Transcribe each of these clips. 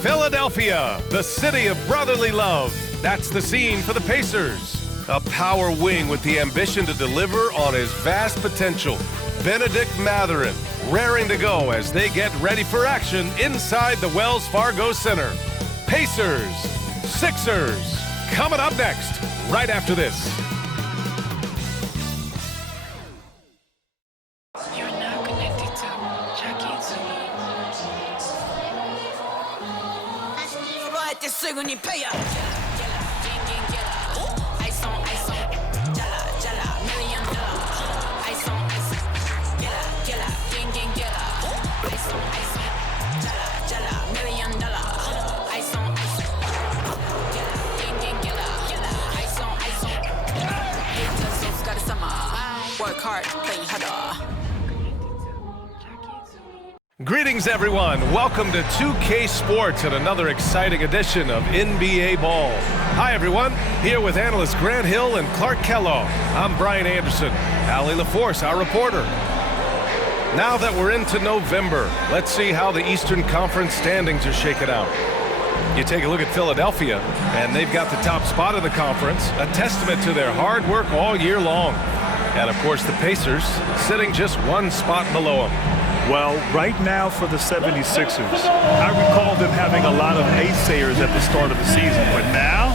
Philadelphia, the city of brotherly love. That's the scene for the Pacers. A power wing with the ambition to deliver on his vast potential. Benedict Mathurin, raring to go as they get ready for action inside the Wells Fargo Center. Pacers, Sixers, coming up next, right after this. You're now connected to Jackie Work hard, play harder. Greetings, everyone. Welcome to 2K Sports and another exciting edition of NBA Ball. Hi, everyone. Here with analysts Grant Hill and Clark Kellogg. I'm Brian Anderson. Allie LaForce, our reporter. Now that we're into November, let's see how the Eastern Conference standings are shaken out. You take a look at Philadelphia, and they've got the top spot in the conference, a testament to their hard work all year long. And, of course, the Pacers sitting just one spot below them. Well, right now for the 76ers, I recall them having a lot of naysayers at the start of the season, but now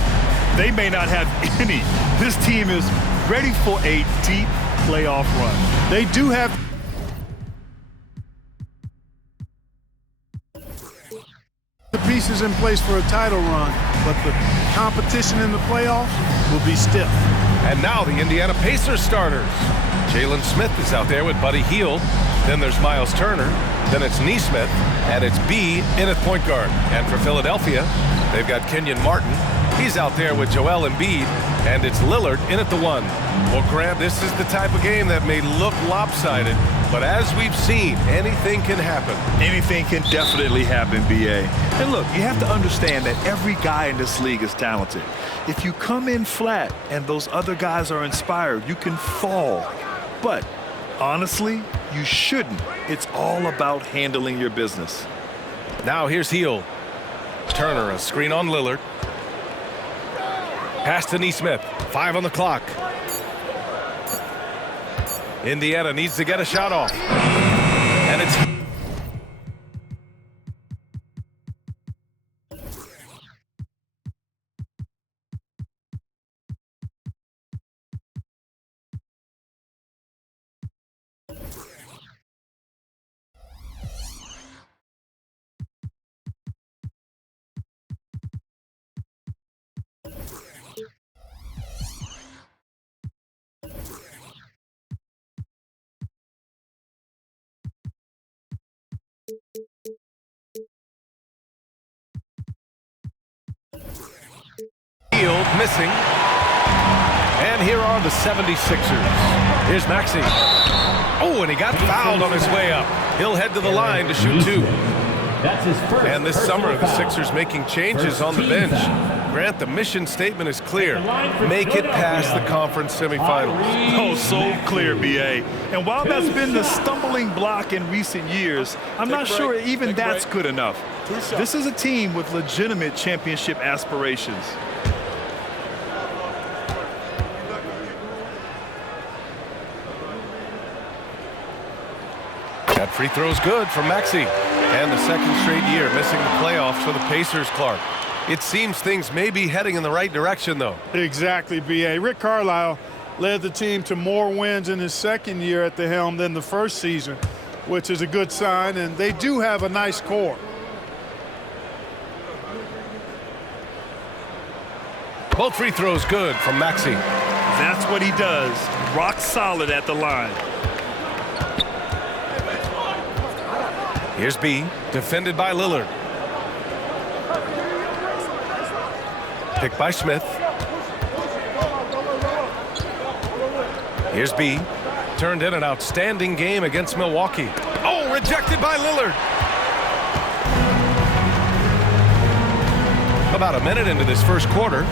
they may not have any. This team is ready for a deep playoff run. They do have the pieces in place for a title run, but the competition in the playoffs will be stiff. And now the Indiana Pacers starters. Jalen Smith is out there with Buddy Hield. Then there's Miles Turner. Then it's Nesmith. And it's B in at point guard. And for Philadelphia, they've got Kenyon Martin. He's out there with Joel Embiid. And it's Lillard in at the 1. Well, Grant, this is the type of game that may look lopsided, but as we've seen, anything can happen. Anything can definitely happen, B.A. And look, you have to understand that every guy in this league is talented. If you come in flat and those other guys are inspired, you can fall. But honestly, you shouldn't. It's all about handling your business. Now here's Hield. Turner, a screen on Lillard. Pass to Nesmith. 5 on the clock. Indiana needs to get a shot off. And it's... Hield missing. And here are the 76ers. Here's Maxey. Oh, and he got fouled on his way up. He'll head to the line to shoot 2. And this summer, the Sixers making changes on the bench. Grant, the mission statement is clear. Make it past the conference semifinals. Oh, so clear, B.A. And while that's been the stumbling block in recent years, I'm not sure even that's good enough. This is a team with legitimate championship aspirations. That free throw's good for Maxey. And the second straight year missing the playoffs for the Pacers, Clark. It seems things may be heading in the right direction, though. Exactly, B.A. Rick Carlisle led the team to more wins in his second year at the helm than the first season, which is a good sign, and they do have a nice core. Both free throws good from Maxey. That's what he does. Rock solid at the line. Here's B, defended by Lillard. Picked by Smith. Here's B, turned in an outstanding game against Milwaukee. Oh, rejected by Lillard. About a minute into this first quarter.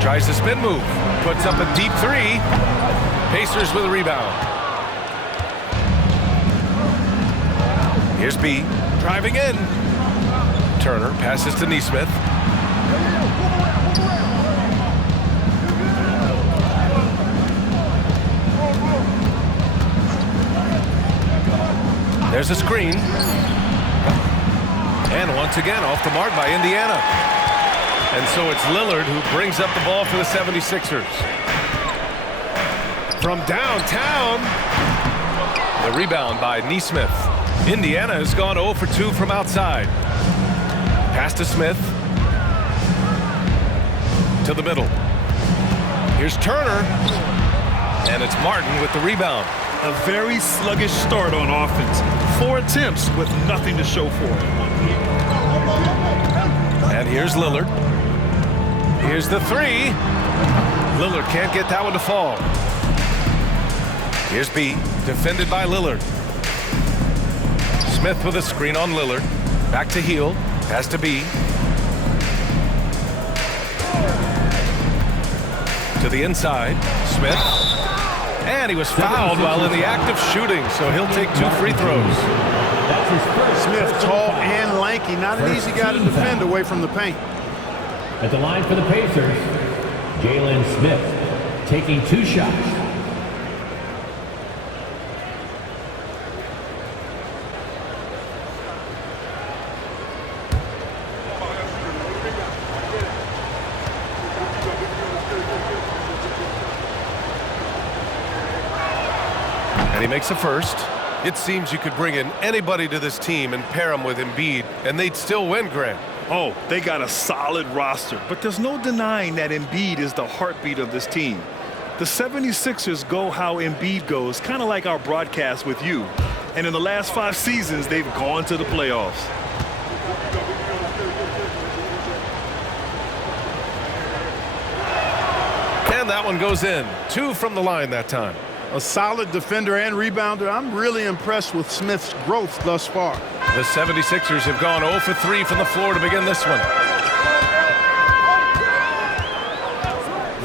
Tries the spin move. Puts up a deep 3. Pacers with a rebound. Here's B, driving in. Turner passes to Neesmith. There's a screen. And once again, off the mark by Indiana. And so it's Lillard who brings up the ball for the 76ers. From downtown, the rebound by Neesmith. Indiana has gone 0 for 2 from outside. Pass to Smith. To the middle. Here's Turner. And it's Martin with the rebound. A very sluggish start on offense. 4 attempts with nothing to show for it. And here's Lillard. Here's the 3. Lillard can't get that one to fall. Here's B, defended by Lillard. Smith with a screen on Lillard. Back to Hield. Pass to B. To the inside. Smith. And he was fouled while in the act of shooting, so he'll take 2 free throws. Smith, tall and lanky, not an easy guy to defend away from the paint. At the line for the Pacers, Jalen Smith taking 2 shots. And he makes a first. It seems you could bring in anybody to this team and pair them with Embiid, and they'd still win, Grant. Oh, they got a solid roster, but there's no denying that Embiid is the heartbeat of this team. The 76ers go how Embiid goes, kind of like our broadcast with you. And in the last 5 seasons, they've gone to the playoffs. And that one goes in. 2 from the line that time. A solid defender and rebounder. I'm really impressed with Smith's growth thus far. The 76ers have gone 0 for 3 from the floor to begin this one.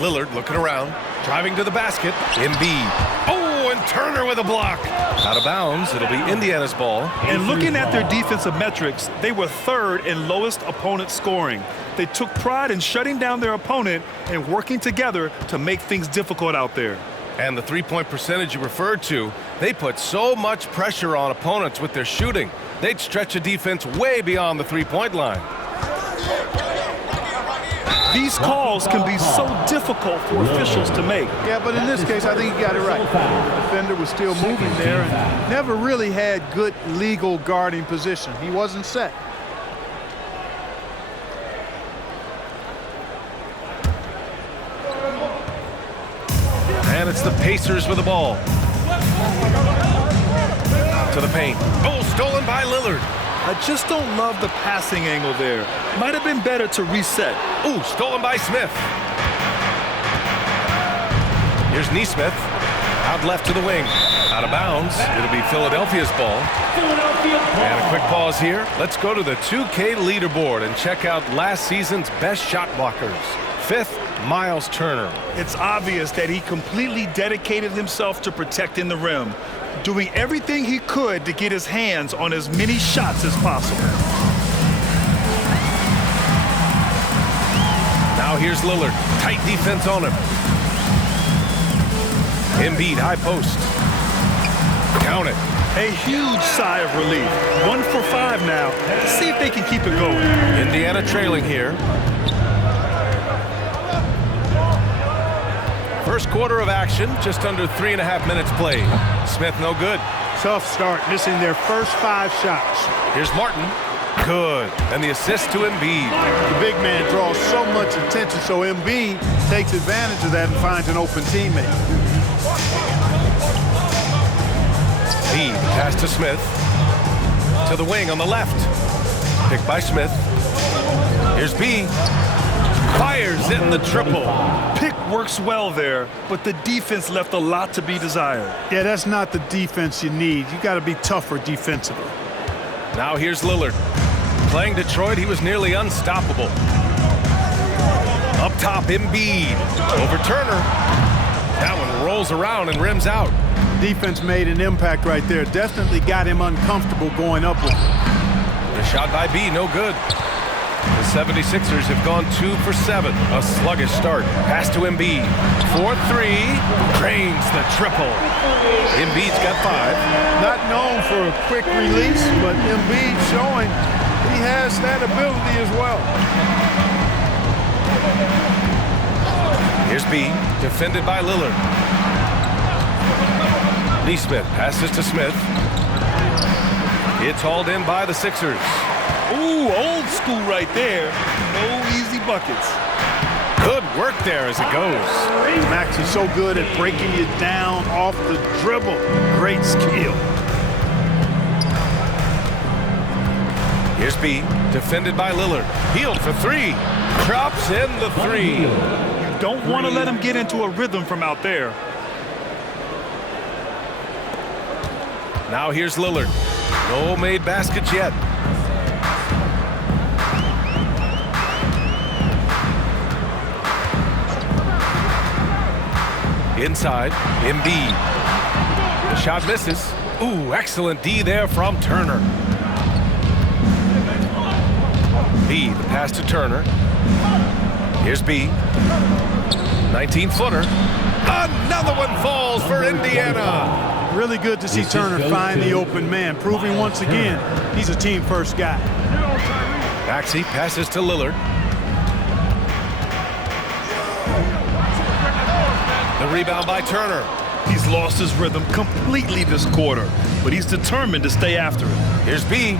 Lillard looking around, driving to the basket. Embiid. Oh, and Turner with a block. Out of bounds. It'll be Indiana's ball. And looking at their defensive metrics, they were 3rd in lowest opponent scoring. They took pride in shutting down their opponent and working together to make things difficult out there. And the three-point percentage you referred to, they put so much pressure on opponents with their shooting. They'd stretch a defense way beyond the three-point line. These calls can be so difficult for officials to make. Yeah, but in this case, I think he got it right. The defender was still moving there and never really had good legal guarding position. He wasn't set. And it's the Pacers with the ball. To the paint. Oh, stolen by Lillard. I just don't love the passing angle there. Might have been better to reset. Ooh, stolen by Smith. Here's Neesmith. Out left to the wing. Out of bounds. It'll be Philadelphia's ball. And a quick pause here. Let's go to the 2K leaderboard and check out last season's best shot blockers. 5th, Miles Turner. It's obvious that he completely dedicated himself to protecting the rim, doing everything he could to get his hands on as many shots as possible. Now here's Lillard. Tight defense on him. Embiid, high post. Count it. A huge sigh of relief. 1 for 5 now. Let's see if they can keep it going. Indiana trailing here. First quarter of action, just under 3.5 minutes played. Smith no good. Tough start, missing their first 5 shots. Here's Martin. Good. And the assist to Embiid. The big man draws so much attention, so Embiid takes advantage of that and finds an open teammate. Embiid pass to Smith. To the wing on the left. Picked by Smith. Here's B. Fires in the triple. Pick works well there, but the defense left a lot to be desired. Yeah, that's not the defense you need. You got to be tougher defensively. Now here's Lillard. Playing Detroit, he was nearly unstoppable. Up top, Embiid. Over Turner. That one rolls around and rims out. Defense made an impact right there. Definitely got him uncomfortable going up with it. The shot by B, no good. The 76ers have gone 2 for 7. A sluggish start. Pass to Embiid. 4-3. Drains the triple. Embiid's got 5. Not known for a quick release, but Embiid showing he has that ability as well. Here's B, defended by Lillard. Neesmith passes to Smith. It's hauled in by the Sixers. Ooh, old school right there. No easy buckets. Good work there as it goes. Max is so good at breaking you down off the dribble. Great skill. Here's B, defended by Lillard. Healed for 3. Drops in the 3. You don't want to let him get into a rhythm from out there. Now here's Lillard. No made baskets yet. Inside, Embiid. The shot misses. Ooh, excellent D there from Turner. B, the pass to Turner. Here's B. 19-footer. Another one falls for Indiana. Really good to see Turner find the open man, proving once again he's a team-first guy. Maxey passes to Lillard. The rebound by Turner. He's lost his rhythm completely this quarter, but he's determined to stay after it. Here's B.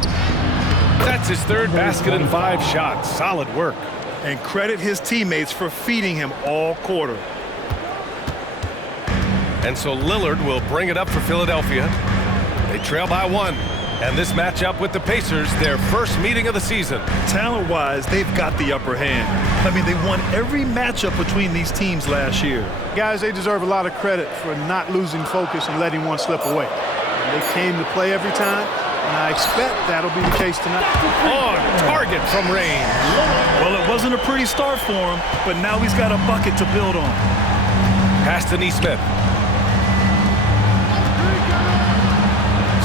That's his 3rd basket and 5 shots. Solid work. And credit his teammates for feeding him all quarter. And so Lillard will bring it up for Philadelphia. They trail by 1. And this matchup with the Pacers, their first meeting of the season. Talent-wise, they've got the upper hand. I mean, they won every matchup between these teams last year. Guys, they deserve a lot of credit for not losing focus and letting one slip away. They came to play every time, and I expect that'll be the case tonight. On target from range. Well, it wasn't a pretty start for him, but now he's got a bucket to build on. Pass to Neesmith.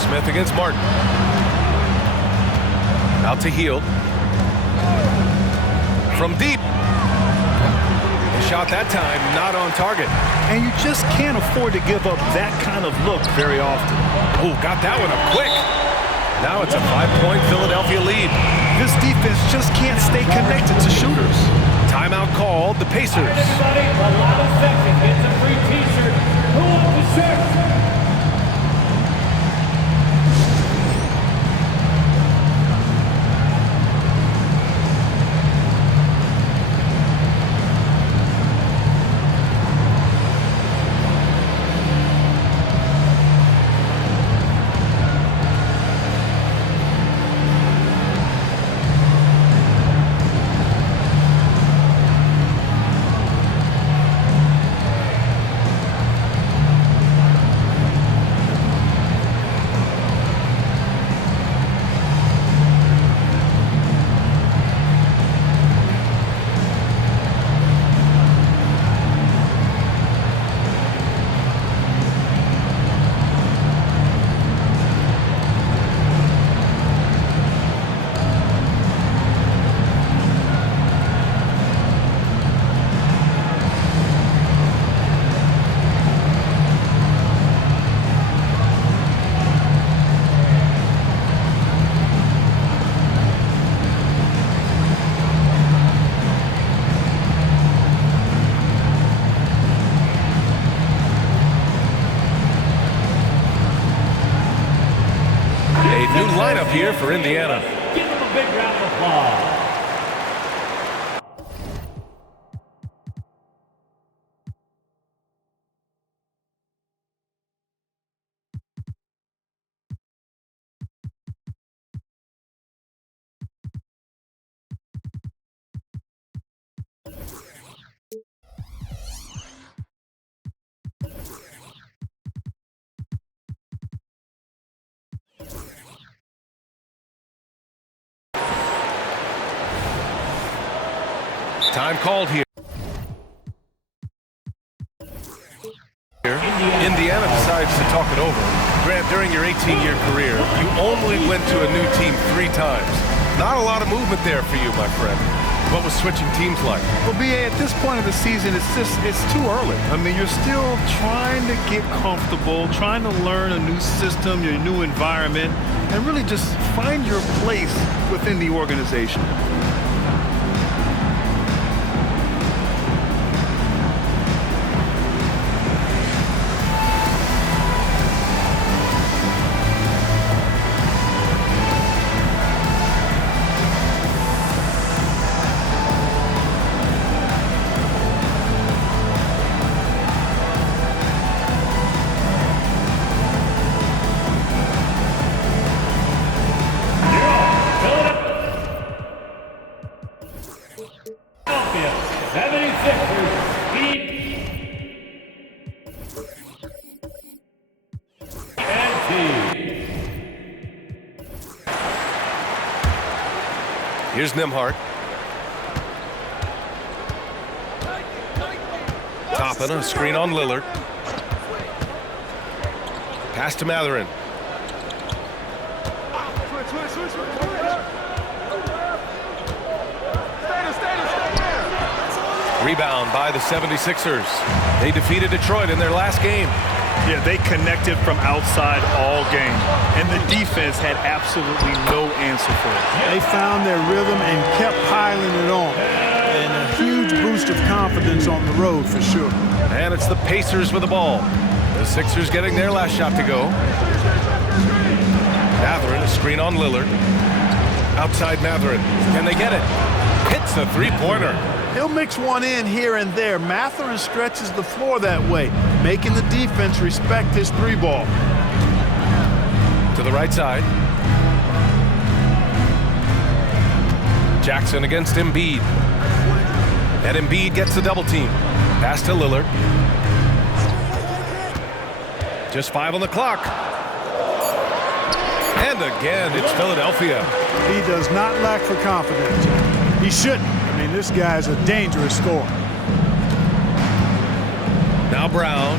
Smith against Martin. Out to Hield. From deep. The shot that time not on target. And you just can't afford to give up that kind of look very often. Oh, got that one up quick. Now it's a 5-point Philadelphia lead. This defense just can't stay connected to shooters. Timeout called, the Pacers. Everybody, the loudest section gets a free T-shirt. Who wants the shirt? New lineup here for Indiana. Give them a big round of applause. Time called here. minutes to talk it over. Grant, during your 18-year career, you only went to a new team 3 times. Not a lot of movement there for you, my friend. What was switching teams like? Well, BA, at this point of the season, it's too early. I mean, you're still trying to get comfortable, trying to learn a new system, your new environment, and really just find your place within the organization. Here's Nembhard. Toppin, a screen on Lillard. Pass to Mathurin. Rebound by the 76ers. They defeated Detroit in their last game. Yeah, they connected from outside all game, and the defense had absolutely no answer for it. They found their rhythm and kept piling it on. And a huge boost of confidence on the road for sure. And it's the Pacers with the ball. The Sixers getting their last shot to go. Mathurin, a screen on Lillard. Outside Mathurin. Can they get it? Hits a three-pointer. He'll mix one in here and there. Mathurin stretches the floor that way, making the defense respect his 3-ball. To the right side. Jackson against Embiid. And Embiid gets the double team. Pass to Lillard. Just 5 on the clock. And again, it's Philadelphia. He does not lack for confidence. He shouldn't. I mean, this guy's a dangerous scorer. Now Brown.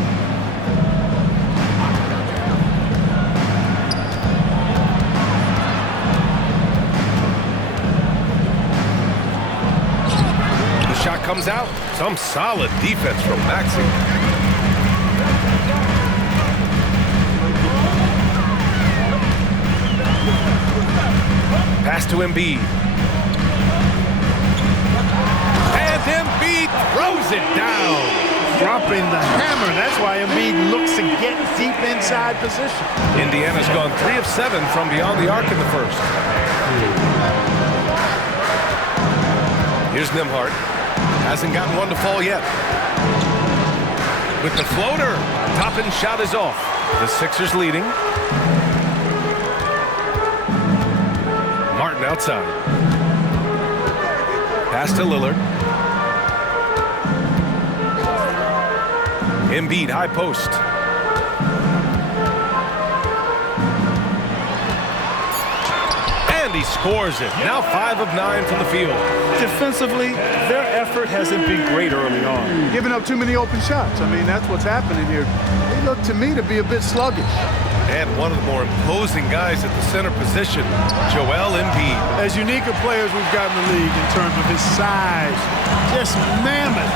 The shot comes out. Some solid defense from Maxey. Pass to Embiid. And Embiid throws it down. Dropping the hammer. That's why Embiid looks to get deep inside position. Indiana's gone 3 of 7 from beyond the arc in the first. Here's Nembhard. Hasn't gotten one to fall yet. With the floater. Toppin shot is off. The Sixers leading. Martin outside. Pass to Lillard. Embiid, high post. And he scores it. Now 5 of 9 from the field. Defensively, their effort hasn't been great early on. Giving up too many open shots. I mean, that's what's happening here. They look to me to be a bit sluggish. And one of the more imposing guys at the center position, Joel Embiid. As unique a player as we've got in the league in terms of his size, just mammoth,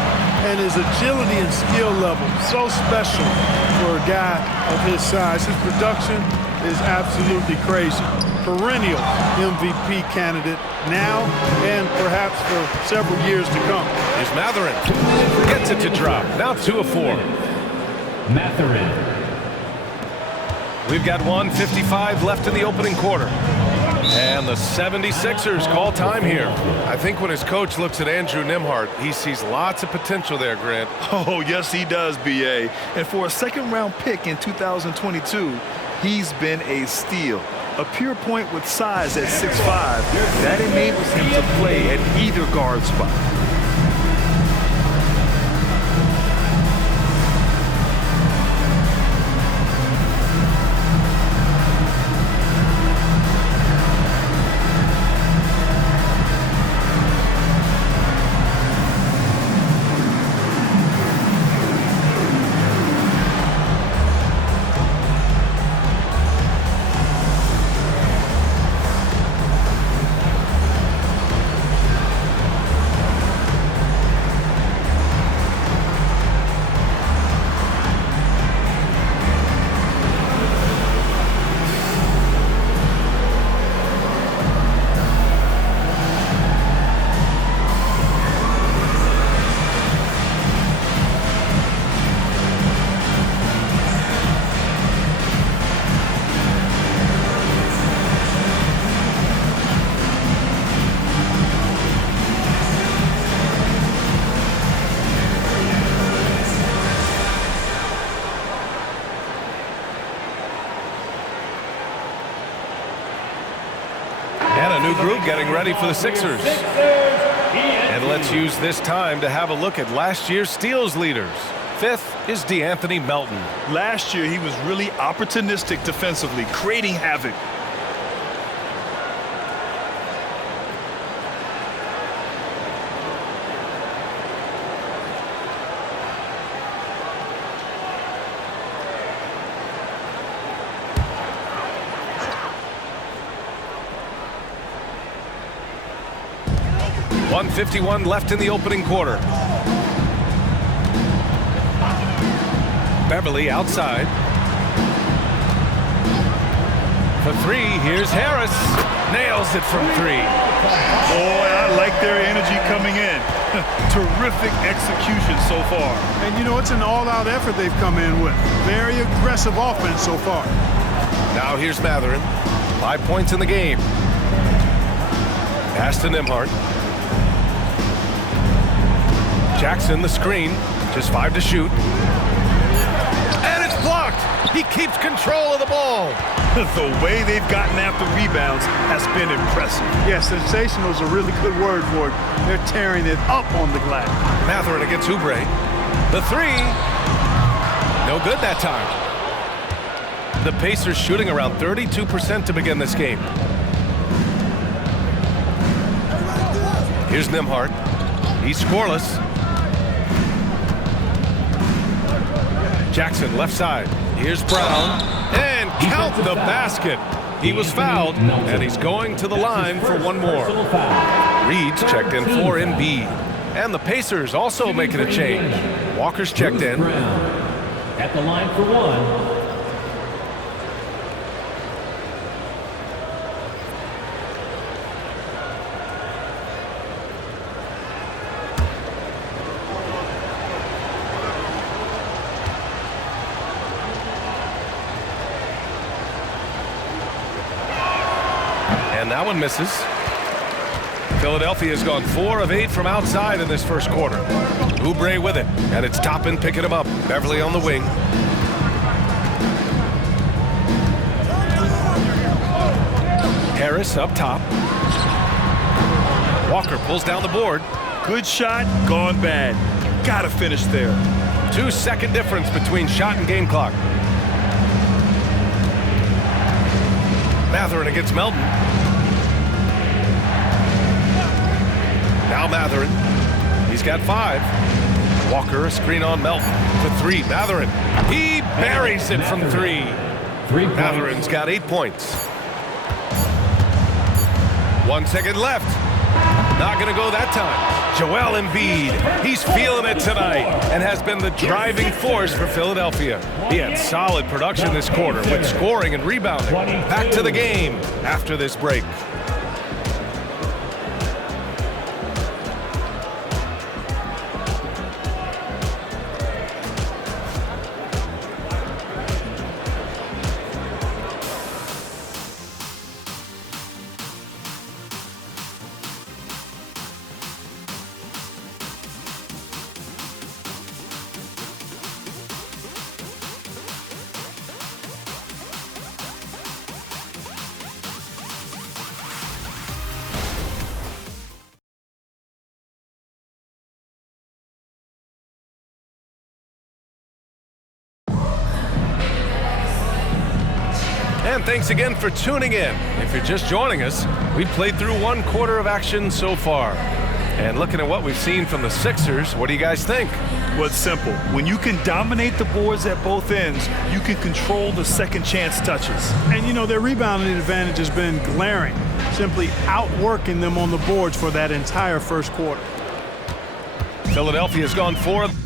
and his agility and skill level, so special for a guy of his size. His production is absolutely crazy. Perennial MVP candidate now and perhaps for several years to come. Here's Mathurin. Gets it to drop. Now 2 of 4. Mathurin. We've got 1:55 left in the opening quarter. And the 76ers call time here. I think when his coach looks at Andrew Nembhard, he sees lots of potential there, Grant. Oh, yes, he does, BA. And for a second-round pick in 2022, he's been a steal. A pure point with size at 6'5", that enables him to play at either guard spot. new group getting ready for the Sixers. And let's use this time to have a look at last year's steals leaders. 5th is DeAnthony Melton. Last year, he was really opportunistic defensively, creating havoc. .151 left in the opening quarter. Beverly outside. For 3, here's Harris. Nails it from 3. Boy, I like their energy coming in. Terrific execution so far. And, you know, it's an all-out effort they've come in with. Very aggressive offense so far. Now here's Mathurin. 5 points in the game. Pass to Nembhard. Jackson, the screen. Just 5 to shoot. And it's blocked. He keeps control of the ball. The way they've gotten after rebounds has been impressive. Yeah, sensational is a really good word for it. They're tearing it up on the glass. Mathurin against Oubre. The 3. No good that time. The Pacers shooting around 32% to begin this game. Here's Nembhard. He's scoreless. Jackson left side. Here's Brown. And count the basket. He was fouled, and he's going to the line for one more. Reed's checked in for Embiid. And the Pacers also making a change. Walker's checked in. At the line for 1. And that one misses. Philadelphia has gone 4 of 8 from outside in this first quarter. Oubre with it, and it's Toppin picking him up. Beverly on the wing. Harris up top. Walker pulls down the board. Good shot, gone bad. Gotta finish there. 2-second difference between shot and game clock. Mathurin against Melton. Now Mathurin. He's got 5. Walker, a screen on Melton. For 3, Mathurin. He buries it from 3. Mathurin's got 8 points. 1 second left. Not going to go that time. Joel Embiid. He's feeling it tonight and has been the driving force for Philadelphia. He had solid production this quarter with scoring and rebounding. Back to the game after this break. And thanks again for tuning in. If you're just joining us, we've played through 1 quarter of action so far. And looking at what we've seen from the Sixers, what do you guys think? Well, it's simple. When you can dominate the boards at both ends, you can control the second chance touches. And, you know, their rebounding advantage has been glaring, simply outworking them on the boards for that entire first quarter. Philadelphia's gone 4 of